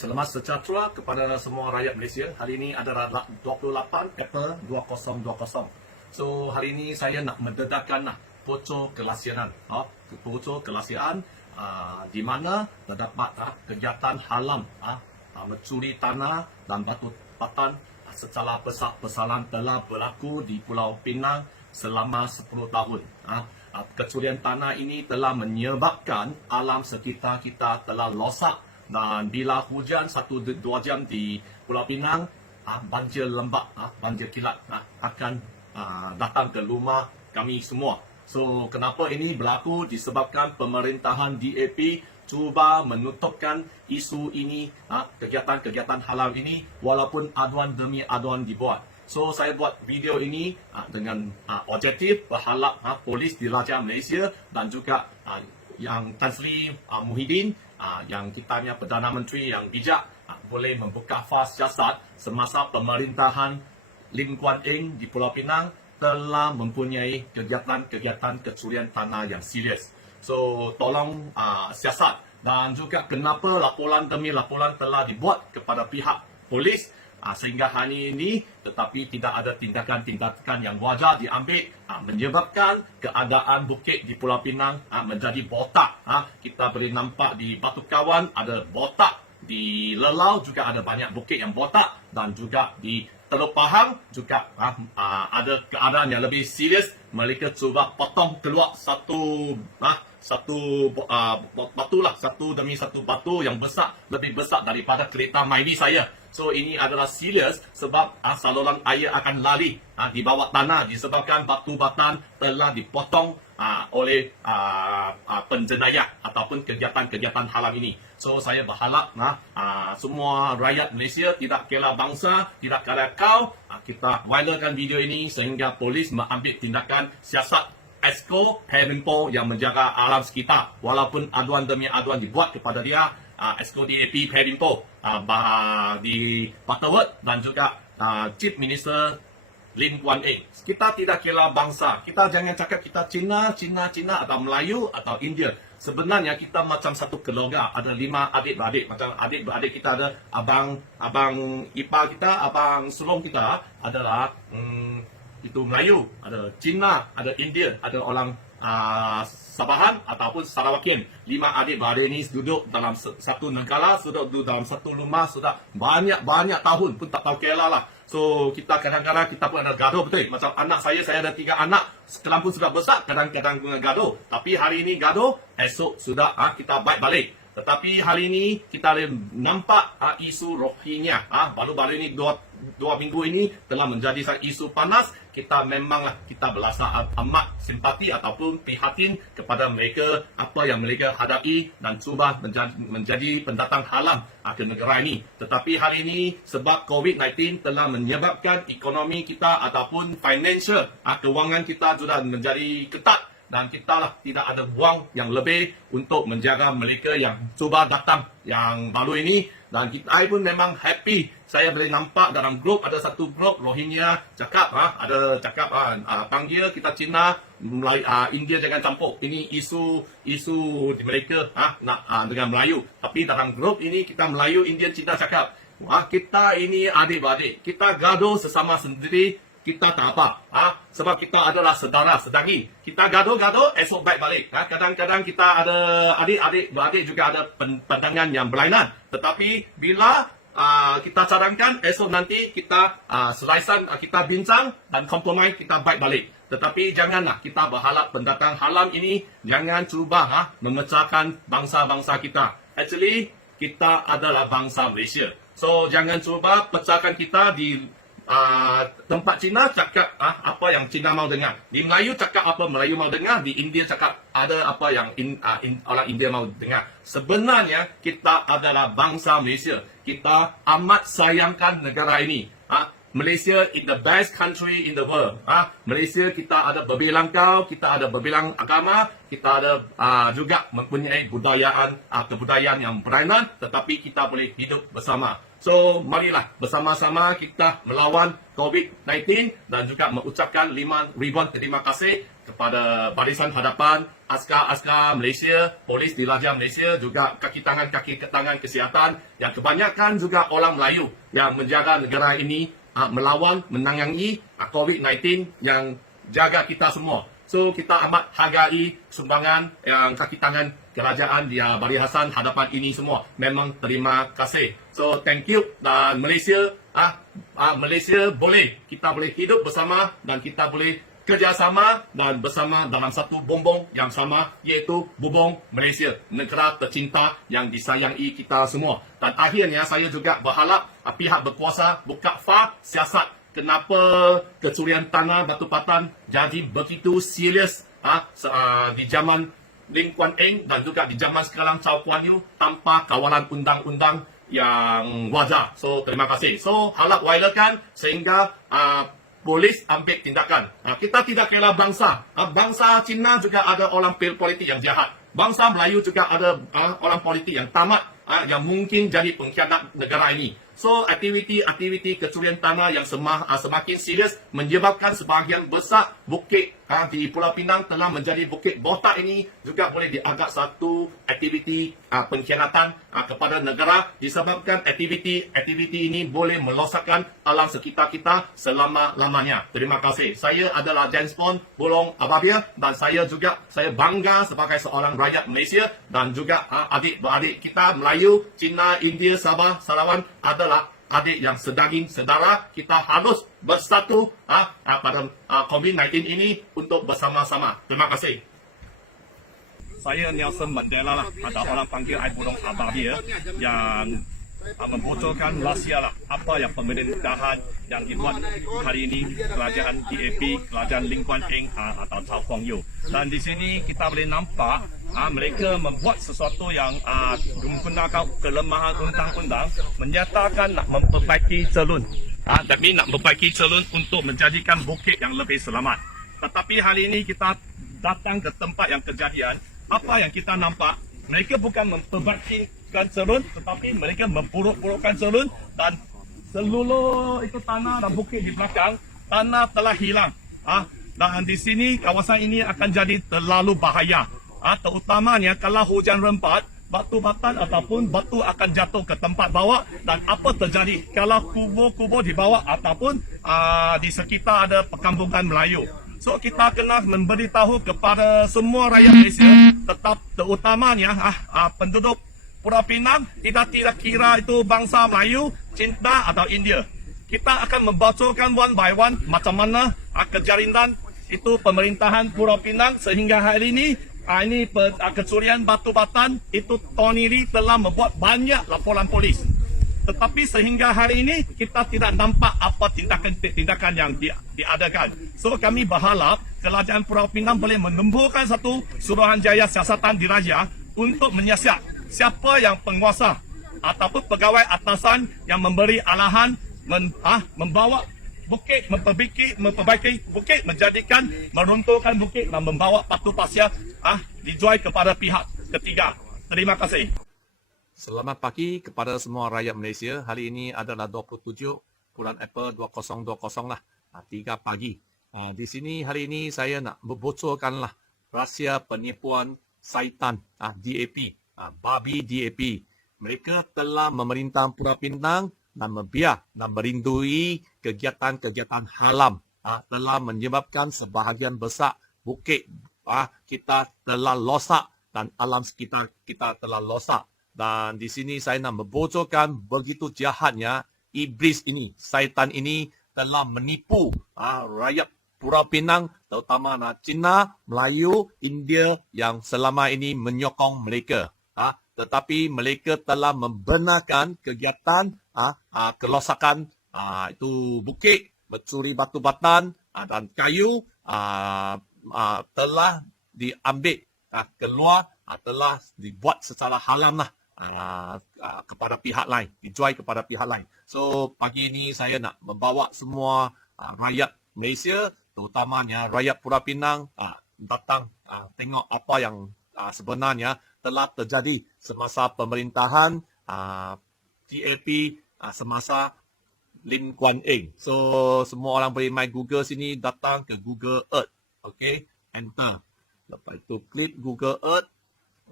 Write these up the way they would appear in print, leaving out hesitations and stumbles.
Selamat sejahtera kepada semua rakyat Malaysia. Hari ini adalah 28 April 2020. So, hari ini saya nak mendedahkan pocor kelasianan. Pocor kelasian di mana terdapat kegiatan halam mencuri tanah dan batu batan secara besar-besaran telah berlaku di Pulau Pinang selama 10 tahun. Kecurian tanah ini telah menyebabkan alam sekitar kita telah rosak, dan bila hujan 1-2 jam di Pulau Pinang, banjir lembap, banjir kilat akan datang ke rumah kami semua. So, kenapa ini berlaku? Disebabkan pemerintahan DAP cuba menutupkan isu ini, kegiatan-kegiatan halal ini, walaupun aduan demi aduan dibuat. So, saya buat video ini dengan objektif berharap polis Diraja Malaysia dan juga yang Tan Sri Muhyiddin, yang kitanya Perdana Menteri yang bijak, boleh membuka fas siasat semasa pemerintahan Lim Kuan Eng di Pulau Pinang telah mempunyai kegiatan-kegiatan kecurian tanah yang serius. So, tolong siasat, dan juga kenapa laporan demi laporan telah dibuat kepada pihak polis sehingga hari ini tetapi tidak ada tindakan-tindakan yang wajar diambil, menyebabkan keadaan bukit di Pulau Pinang menjadi botak. Kita boleh nampak di Batu Kawan ada botak, di Lelau juga ada banyak bukit yang botak, dan juga di Teluk Pahang juga ada keadaan yang lebih serius. Mereka cuba potong keluar satu batu satu demi satu batu yang besar, lebih besar daripada kereta maili saya. So, ini adalah serius sebab saluran air akan lari di bawah tanah disebabkan batu batan telah dipotong oleh penjenayah ataupun kegiatan-kegiatan haram ini. So, saya berharap semua rakyat Malaysia, tidak kira bangsa, tidak kira kau, kita viralkan video ini sehingga polis mengambil tindakan siasat Esko Perinpo yang menjaga alam sekitar. Walaupun aduan demi aduan dibuat kepada dia, Esko DAP Perinpo di Butterworth dan juga Chief Minister Lim Kuan Eng. Kita tidak kira bangsa. Kita jangan cakap kita Cina atau Melayu atau India. Sebenarnya kita macam satu keluarga. Ada 5 adik-beradik. Macam adik-beradik kita ada abang ipar kita, abang sulung kita adalah itu Melayu, ada Cina, ada India, ada orang Sabahan ataupun Sarawakian. 5 adik-beradik ini duduk dalam satu negara, sudah duduk dalam satu rumah, sudah banyak tahun pun tak tahu kira lah. So, kita kadang-kadang kita pun ada gaduh, betul. Macam anak saya ada 3 anak, sekarang pun sudah besar, kadang-kadang gaduh. Tapi hari ini gaduh, esok sudah kita baik balik. Tetapi hari ini kita nampak isu Rohingya. Baru-baru ini 2 minggu ini telah menjadi isu panas. Kita memanglah kita berasa amat simpati ataupun prihatin kepada mereka, apa yang mereka hadapi, dan cuba menjadi pendatang halang ke negara ini. Tetapi hari ini sebab COVID-19 telah menyebabkan ekonomi kita ataupun financial, kewangan kita sudah menjadi ketat. Dan kita tidak ada wang yang lebih untuk menjaga mereka yang cuba datang yang baru ini. Dan kita pun memang happy. Saya boleh nampak dalam grup, ada satu grup Rohingya cakap, panggil kita Cina, India jangan campur. Ini isu di mereka nak dengan Melayu. Tapi dalam grup ini kita Melayu, India, Cina cakap, kita ini adik-beradik. Kita gaduh sesama sendiri. Kita tak apa, sebab kita adalah saudara-saudari. Kita gaduh-gaduh, esok baik balik. Kadang-kadang kita ada adik-beradik juga ada pandangan yang berlainan. Tetapi bila kita cadangkan, esok nanti kita selesai, kita bincang dan kompromi, kita baik balik. Tetapi janganlah kita berharap pendatang haram ini jangan cuba memecahkan bangsa-bangsa kita. Actually, kita adalah bangsa Malaysia. So, jangan cuba pecahkan kita di tempat Cina cakap apa yang Cina mau dengar. Di Melayu cakap apa Melayu mau dengar. Di India cakap ada apa yang orang India mau dengar. Sebenarnya kita adalah bangsa Malaysia. Kita amat sayangkan negara ini. Malaysia is the best country in the world. Malaysia kita ada berbilang kau, kita ada berbilang agama, kita ada juga mempunyai kebudayaan yang berlainan, tetapi kita boleh hidup bersama. So, marilah bersama-sama kita melawan COVID-19 dan juga mengucapkan 5,000 terima kasih kepada Barisan Hadapan, askar-askar Malaysia, polis di Raja Malaysia, juga kaki tangan kesihatan yang kebanyakan juga orang Melayu yang menjaga negara ini melawan, menangani COVID-19 yang jaga kita semua. So, kita amat hargai sumbangan yang kaki tangan kerajaan di Barisan Hadapan ini semua. Memang terima kasih. So, thank you. Dan Malaysia, Malaysia kita boleh hidup bersama dan kita boleh kerjasama dan bersama dalam satu bumbung yang sama, iaitu bumbung Malaysia, negara tercinta yang disayangi kita semua. Dan akhirnya saya juga berharap pihak berkuasa buka far siasat kenapa kecurian tanah Batu Batan jadi begitu serius di zaman Lim Kuan Eng dan juga di zaman sekarang Chow Kuan Yew tanpa kawalan undang-undang yang wajar. So, terima kasih. So, harap wailakan sehingga polis ambil tindakan. Kita tidak kira bangsa. Bangsa Cina juga ada orang politik yang jahat. Bangsa Melayu juga ada orang politik yang tamat, yang mungkin jadi pengkhianat negara ini. So, aktiviti kecurian tanah yang semakin serius menyebabkan sebahagian besar bukit di Pulau Pinang telah menjadi bukit botak ini juga boleh dianggap satu aktiviti pengkhianatan kepada negara disebabkan aktiviti ini boleh merosakkan alam sekitar kita selama-lamanya. Terima kasih. Saya adalah James Bond Bulong Ababia dan saya bangga sebagai seorang rakyat Malaysia dan juga adik-beradik kita Melayu, Cina, India, Sabah, Sarawak adalah adik yang sedaging sedara. Kita harus bersatu pada COVID-19 ini untuk bersama-sama. Terima kasih. Saya Nelson Mandela lah, ada orang panggil I Bulong Ababia yang membocorkan rahsia lah apa yang pemerintahan yang dibuat hari ini kerajaan DAP, kerajaan Lim Kuan Eng atau Chow Kuan Yew. Dan di sini kita boleh nampak mereka membuat sesuatu yang menggunakan kelemahan undang-undang, menyatakan nak memperbaiki celun. Demi nak memperbaiki celun untuk menjadikan bukit yang lebih selamat. Tetapi hari ini kita datang ke tempat yang kejadian, apa yang kita nampak, mereka bukan memperbaikikan celun, tetapi mereka memburuk-burukkan celun dan seluruh itu tanah dan bukit di belakang, tanah telah hilang. Dan di sini kawasan ini akan jadi terlalu bahaya. Terutamanya kalau hujan rembat, batu batan ataupun batu akan jatuh ke tempat bawah dan apa terjadi kalau kubur-kubur di bawah ataupun di sekitar ada perkampungan Melayu. So kita kena memberitahu kepada semua rakyat Malaysia, tetap terutamanya penduduk Pulau Pinang, kita tidak kira itu bangsa Melayu, Cina atau India. Kita akan membocorkan one by one macam mana kejadian itu pemerintahan Pulau Pinang sehingga hari ini kecurian batu batan itu Tony Lee telah membuat banyak laporan polis. Tetapi sehingga hari ini kita tidak nampak apa tindakan yang diadakan. So kami berharap kerajaan Pulau Pinang boleh menembuhkan satu suruhanjaya siasatan diraja untuk menyiasat siapa yang penguasa ataupun pegawai atasan yang memberi arahan membawa bukit, memperbaiki bukit, menjadikan meruntuhkan bukit dan membawa batu pasir dijual kepada pihak ketiga. Terima kasih. Selamat pagi kepada semua rakyat Malaysia. Hari ini adalah 27 bulan April 2020 lah, 3 pagi. Di sini hari ini saya nak membocorkanlah rahsia penipuan syaitan DAP, babi DAP. Mereka telah memerintah Pulau Pinang dan membiak dan merindui kegiatan-kegiatan haram. Telah menyebabkan sebahagian besar bukit kita telah losak dan alam sekitar kita telah losak. Dan di sini saya nak membocorkan begitu jahatnya iblis ini, syaitan ini telah menipu rakyat Pulau Pinang, terutama Cina, Melayu, India yang selama ini menyokong mereka. Tetapi mereka telah membenarkan kegiatan kerosakan itu bukit, mencuri batu batan dan kayu telah diambil keluar, telah dibuat secara haram lah. kepada pihak lain, dijual kepada pihak lain. So pagi ini saya nak membawa semua rakyat Malaysia, terutamanya rakyat Pulau Pinang datang tengok apa yang sebenarnya telah terjadi semasa pemerintahan TAP semasa Lim Kuan Eng. So semua orang boleh main Google sini, datang ke Google Earth. Okay, enter. Lepas itu klik Google Earth.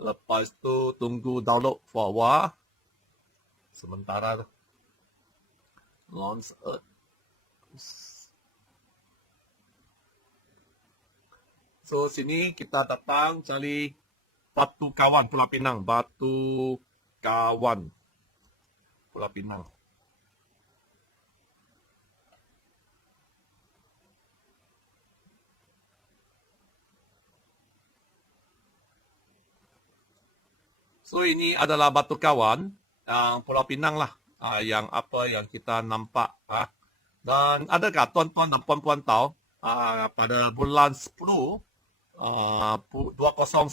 Lepas tu tunggu download for a while. Sementara launch Earth. So sini kita datang cari Batu Kawan Pulau Pinang. Batu Kawan Pulau Pinang. So ini adalah Batu Kawan Pulau Pinang lah yang apa yang kita nampak. Dan adakah tuan-tuan dan puan-puan tahu pada bulan 10 2019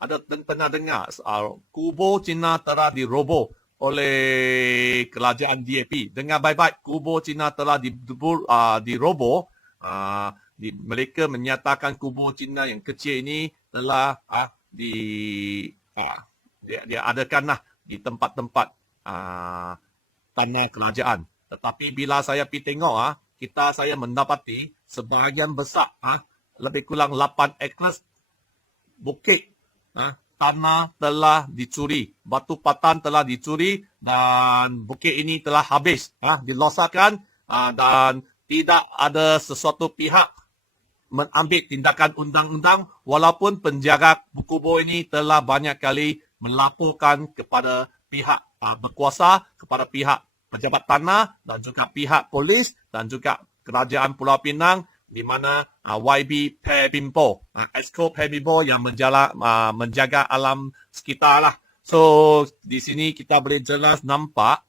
ada pernah dengar kubur Cina telah diroboh oleh kerajaan DAP. Dengar baik-baik, kubur Cina telah diroboh. Mereka menyatakan kubur Cina yang kecil ini telah dia adakanlah di tempat-tempat tanah kerajaan. Tetapi bila saya pergi tengok, saya mendapati sebahagian besar, lebih kurang 8 ekres bukit, tanah telah dicuri, batu patan telah dicuri dan bukit ini telah habis, dilosakkan dan tidak ada sesuatu pihak mengambil tindakan undang-undang walaupun penjaga kubur ini telah banyak kali melaporkan kepada pihak berkuasa, kepada pihak pejabat tanah dan juga pihak polis dan juga kerajaan Pulau Pinang di mana YB Pebimpo, Exco Pebimpo yang menjaga alam sekitar lah. So di sini kita boleh jelas nampak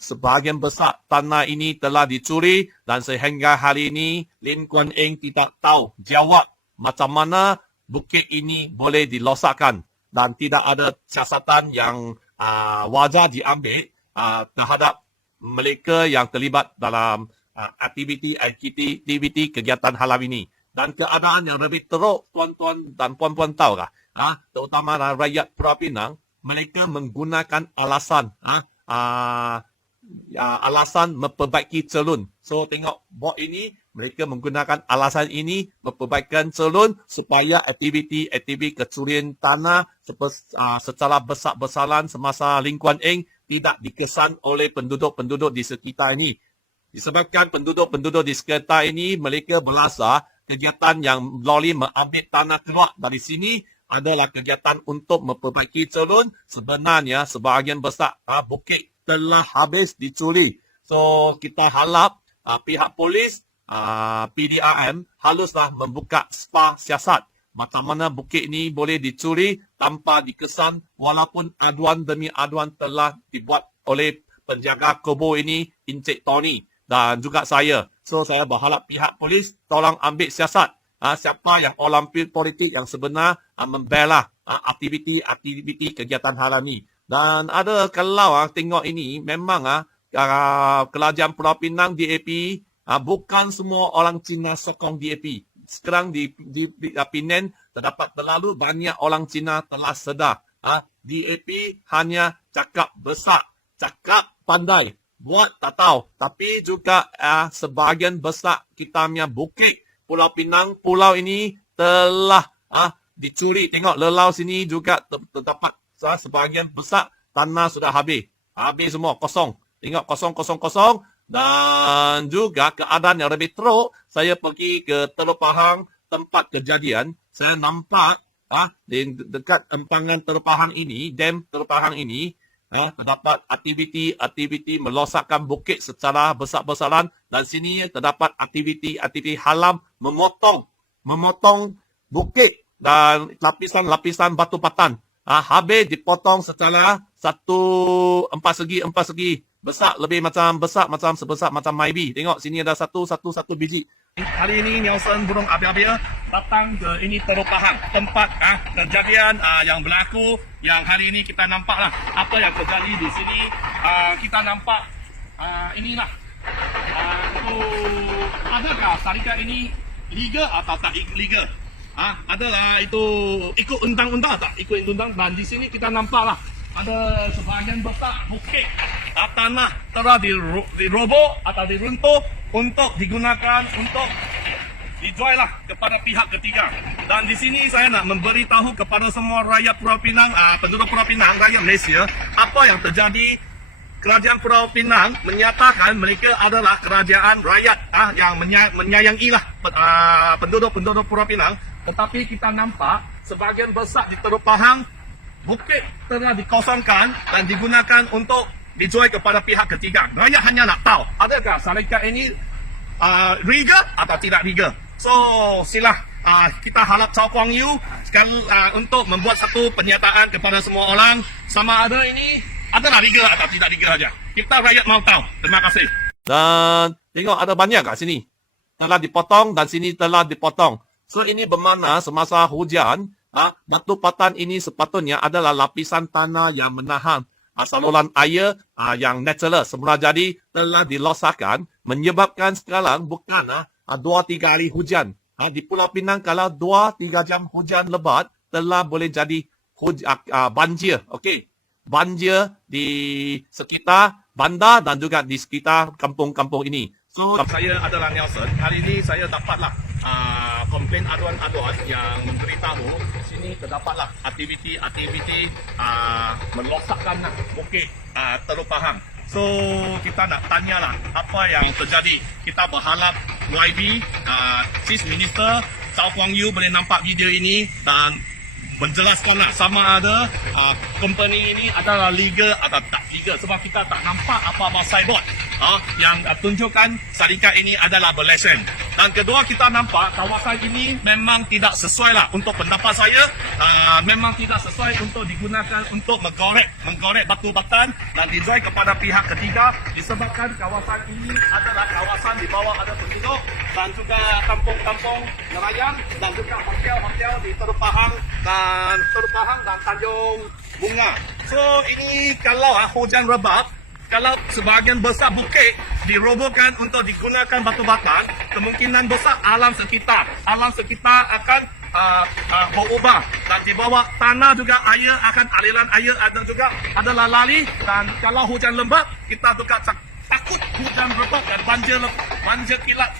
sebahagian besar tanah ini telah dicuri dan sehingga hari ini Lim Kuan Eng tidak tahu jawab macam mana bukit ini boleh dilosakkan dan tidak ada siasatan yang wajar diambil terhadap mereka yang terlibat dalam aktiviti kegiatan haram ini. Dan keadaan yang lebih teruk, tuan-tuan dan puan-puan tahukah, terutama rakyat Pulau Pinang, mereka menggunakan alasan memperbaiki celun. So tengok bot ini, mereka menggunakan alasan ini memperbaikikan celun supaya aktiviti kecurian tanah secara besar-besaran semasa Lim Kuan Eng tidak dikesan oleh penduduk-penduduk di sekitar ini. Disebabkan penduduk-penduduk di sekitar ini mereka berasa kegiatan yang melalui mengambil tanah keluar dari sini adalah kegiatan untuk memperbaiki celun. Sebenarnya sebahagian besar bukit telah habis dicuri. So kita harap pihak polis, PDRM haruslah membuka siasat macam mana bukit ini boleh dicuri tanpa dikesan walaupun aduan demi aduan telah dibuat oleh penjaga kubur ini, Encik Tony dan juga saya. So saya berharap pihak polis tolong ambil siasat. Siapa yang orang politik yang sebenar membela aktiviti kegiatan haram ini. Dan ada kalau tengok ini memang kerajaan Pulau Pinang DAP bukan semua orang Cina sokong DAP. Sekarang di Penang terdapat terlalu banyak orang Cina telah sedar. DAP hanya cakap besar, cakap pandai, buat tak tahu. Tapi juga sebahagian besar kita punya bukit Pulau Pinang, pulau ini telah dicuri. Tengok lelau sini juga terdapat sebahagian besar tanah sudah habis. Habis semua, kosong. Tengok kosong. Dan juga keadaan yang lebih teruk, saya pergi ke Teluk Pahang, tempat kejadian. Saya nampak dekat empangan Teluk Pahang ini, dam Teluk Pahang ini, terdapat aktiviti melosakkan bukit secara besar-besaran dan sini terdapat aktiviti haram memotong bukit dan lapisan batu patan. Habis dipotong secara empat segi besar, lebih macam besar macam sebesar macam maybe. Tengok sini ada satu biji. Hari ini Nelson Burung Abia-Abia datang ke ini Teluk Pahang, tempat kejadian yang berlaku, yang hari ini kita nampak lah apa yang terjadi di sini. Kita nampak inilah itu adakah syarikat ini legal atau tak legal? Adalah itu ikut undang-undang tak ikut undang, dan di sini kita nampak lah ada sebahagian besar bukit tanah telah diroboh atau diruntuh untuk digunakan untuk dijual lah kepada pihak ketiga. Dan di sini saya nak memberitahu kepada semua rakyat Pulau Pinang, penduduk Pulau Pinang, rakyat Malaysia, apa yang terjadi. Kerajaan Pulau Pinang menyatakan mereka adalah kerajaan rakyat yang menyayangi lah penduduk-penduduk Pulau Pinang. Tetapi kita nampak sebahagian besar di Teluk Pahang bukit telah dikosongkan dan digunakan untuk dijual kepada pihak ketiga. Rakyat hanya nak tahu adakah syarikat ini legal atau tidak legal. So silah kita harap Chow Kuang Yew sekali untuk membuat satu pernyataan kepada semua orang sama ada ini adalah legal atau tidak legal saja. Kita rakyat mau tahu. Terima kasih. Dan tengok ada banyak kat sini. Telah dipotong dan sini telah dipotong. So ini bermakna semasa hujan, batu patan ini sepatutnya adalah lapisan tanah yang menahan saluran air yang natural semula jadi telah dilosakkan, menyebabkan sekarang bukan 2-3 hari hujan. Di Pulau Pinang kalau 2-3 jam hujan lebat telah boleh jadi banjir. Okey. Banjir di sekitar bandar dan juga di sekitar kampung-kampung ini. So saya adalah Nelson. Hari ini saya dapatlah komplain aduan-aduan yang memberitahu sini terdapatlah aktiviti merosakkan bukit Teluk Pahang. So kita nak tanyalah apa yang terjadi. Kita berharap YB Chief Minister Chow Kuang Yew boleh nampak video ini dan menjelaskanlah sama ada company ini adalah legal atau tak legal, sebab kita tak nampak apa-apa signboard yang tunjukkan syarikat ini adalah berlesen. Dan kedua, kita nampak kawasan ini memang tidak sesuai lah untuk pendapat saya, memang tidak sesuai untuk digunakan untuk menggorek batu batan dan dijual kepada pihak ketiga, disebabkan kawasan ini adalah kawasan di bawah ada penduduk dan juga kampung-kampung nelayan dan juga hotel-hotel di Teluk Pahang dan Tanjung Bunga. So ini kalau hujan lebat, kalau sebahagian besar bukit dirobohkan untuk digunakan batu batan, kemungkinan besar alam sekitar akan berubah dan di bawah tanah juga aliran air ada juga adalah lali, dan kalau hujan lebat kita juga takut hujan lebat dan banjir kilat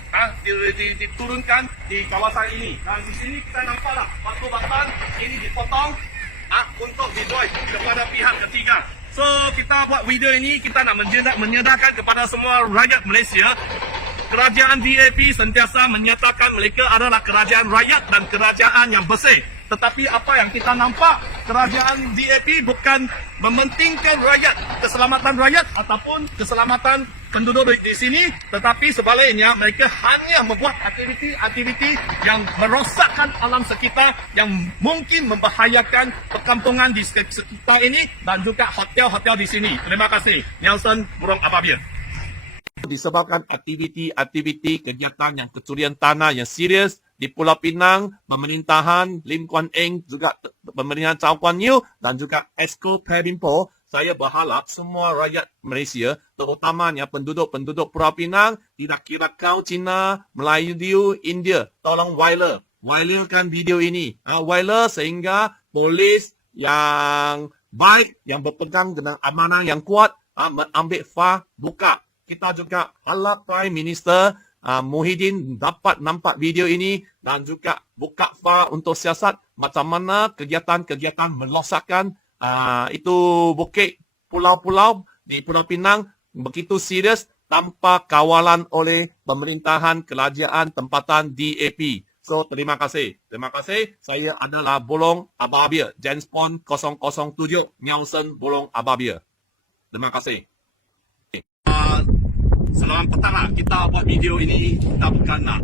diturunkan di kawasan ini. Dan di sini kita nampaklah batu batan ini dipotong untuk dijual kepada pihak ketiga. So kita buat video ini, kita nak menyedarkan kepada semua rakyat Malaysia, kerajaan DAP sentiasa menyatakan mereka adalah kerajaan rakyat dan kerajaan yang bersih. Tetapi apa yang kita nampak, kerajaan DAP bukan mementingkan keselamatan rakyat ataupun keselamatan penduduk di sini, tetapi sebaliknya mereka hanya membuat aktiviti yang merosakkan alam sekitar yang mungkin membahayakan perkampungan di sekitar ini dan juga hotel-hotel di sini. Terima kasih. Nelson Burung Abia-Abia. Disebabkan aktiviti kegiatan yang kecurian tanah yang serius di Pulau Pinang, pemerintahan Lim Kuan Eng, juga pemerintahan Chow Kuan Yew dan juga Exco Perinpo, saya berharap semua rakyat Malaysia, terutamanya penduduk Pulau Pinang, tidak kira kau Cina, Melayu, India, tolong wiralkan video ini. Viral sehingga polis yang baik, yang berpegang dengan amanah yang kuat, ambil fah buka. Kita juga harap Prime Minister Muhyiddin dapat nampak video ini dan juga buka fah untuk siasat macam mana kegiatan-kegiatan merosakkan itu bukit pulau-pulau di Pulau Pinang begitu serius tanpa kawalan oleh pemerintahan kerajaan tempatan DAP. So terima kasih. Saya adalah Burung Abia-Abia, Genspon 007 Nelson Burung Abia-Abia. Terima kasih. Selamat petang lah. Kita buat video ini, kita bukan nak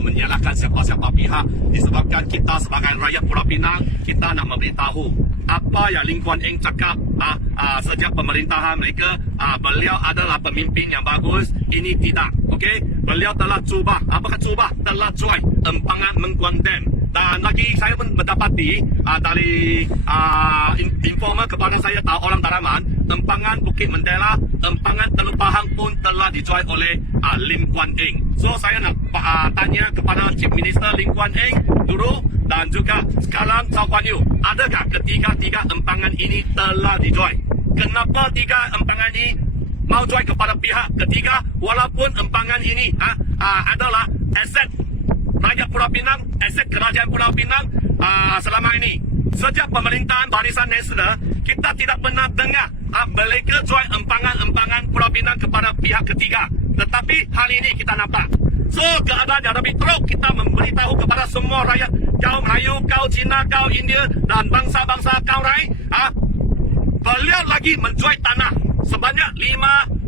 menyalahkan siapa-siapa pihak, disebabkan kita sebagai rakyat Pulau Pinang, kita nak memberitahu apa yang Lim Kuan Eng cakap sejak pemerintahan mereka beliau adalah pemimpin yang bagus. Ini tidak, okey? Beliau telah cuba, apakah cuba? Telah cuai empangan Mengkuang Dam. Dan lagi saya pun mendapati dari informer kepada saya tahu orang Dalaman, empangan Bukit Mandela, empangan Teluk Pahang pun telah dijual oleh Lim Kuan Eng. So saya nak tanya kepada Chief Minister Lim Kuan Eng dulu dan juga sekarang Chow Kuan Yew, adakah ketiga-tiga empangan ini telah dijual? Kenapa tiga empangan ini mau jual kepada pihak ketiga walaupun empangan ini adalah aset Rakyat Pulau Pinang, aset Kerajaan Pulau Pinang selama ini. Sejak pemerintahan Barisan Nasional, kita tidak pernah dengar mereka jual empangan-empangan Pulau Pinang kepada pihak ketiga. Tetapi hari ini kita nampak. So, keadaan yang lebih teruk, kita memberitahu kepada semua rakyat, kaum Melayu, kaum Cina, kaum India dan bangsa-bangsa kaum lain, beliau lagi menjual tanah sebanyak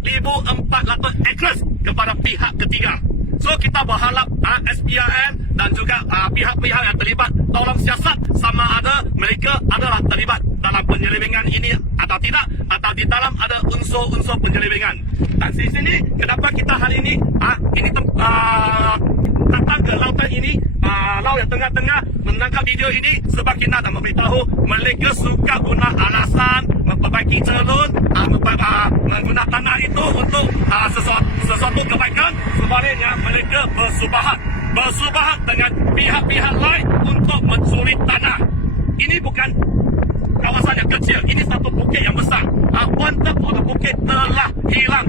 5,400 acres kepada pihak ketiga. So kita berharap SPRM dan juga pihak-pihak yang terlibat tolong siasat sama ada mereka adalah terlibat dalam penyelewengan ini atau tidak, atau di dalam ada unsur-unsur penyelewengan. Dan di sini kenapa kita hari ini datang ke lautan ini, laut yang tengah-tengah menangkap video ini sebab kita nak memberitahu mereka suka guna alasan memperbaiki jalur, menggunakan tanah itu untuk sesuatu kebaikan. Sebaliknya mereka bersubahat dengan pihak-pihak lain untuk mencuri tanah. Ini bukan kawasan yang kecil, ini satu bukit yang besar. Kuantum untuk bukit telah hilang,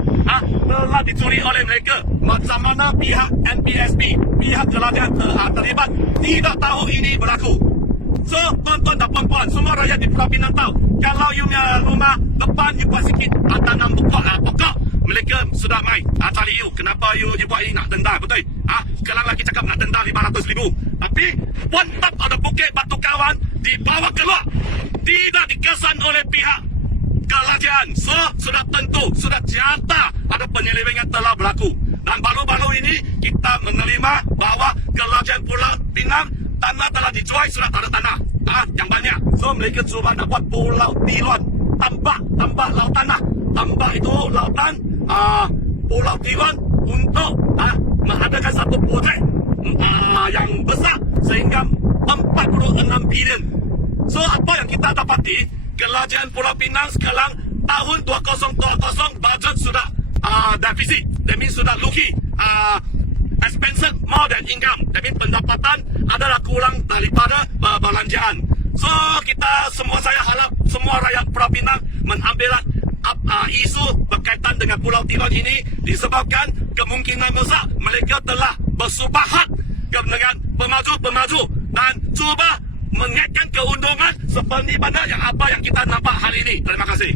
telah dicuri oleh mereka. Macam mana pihak NPSP, pihak kerajaan terlibat tidak tahu ini berlaku. So, tuan-tuan dan puan-puan, semua rakyat di Pulau Pinang tahu, kalau you punya rumah depan you buat sikit tanam pokok, mereka sudah main cari you. Kenapa you buat ini nak denda, betul? Sekarang lagi cakap nak denda 500,000. Tapi pontap ada bukit Batu Kawan dibawa keluar, tidak dikesan oleh pihak kerajaan. So, sudah tentu, sudah nyata ada penyelewengan telah berlaku. Dan baru-baru ini kita menerima bahawa kerajaan Pulau Pinang tanah telah dijual, sudah tak ada tanah yang banyak. So mereka cuba nak buat pulau Tilon, tambah laut tanah, tambah itu lautan Pulau Tilon untuk mengadakan satu projek yang besar sehingga 46 bilion. So apa yang kita dapati, kerajaan Pulau Pinang sekarang tahun 2020 bajet sudah defisit, that means sudah rugi, expenses more than income. That means pendapatan adalah kurang daripada perbelanjaan. So kita saya harap semua rakyat Pulau Pinang mengambil isu berkaitan dengan Pulau Tilon ini disebabkan kemungkinan besar mereka telah bersubahat dengan pemaju dan cuba mengaitkan keuntungan seperti mana apa yang kita nampak hari ini. Terima kasih.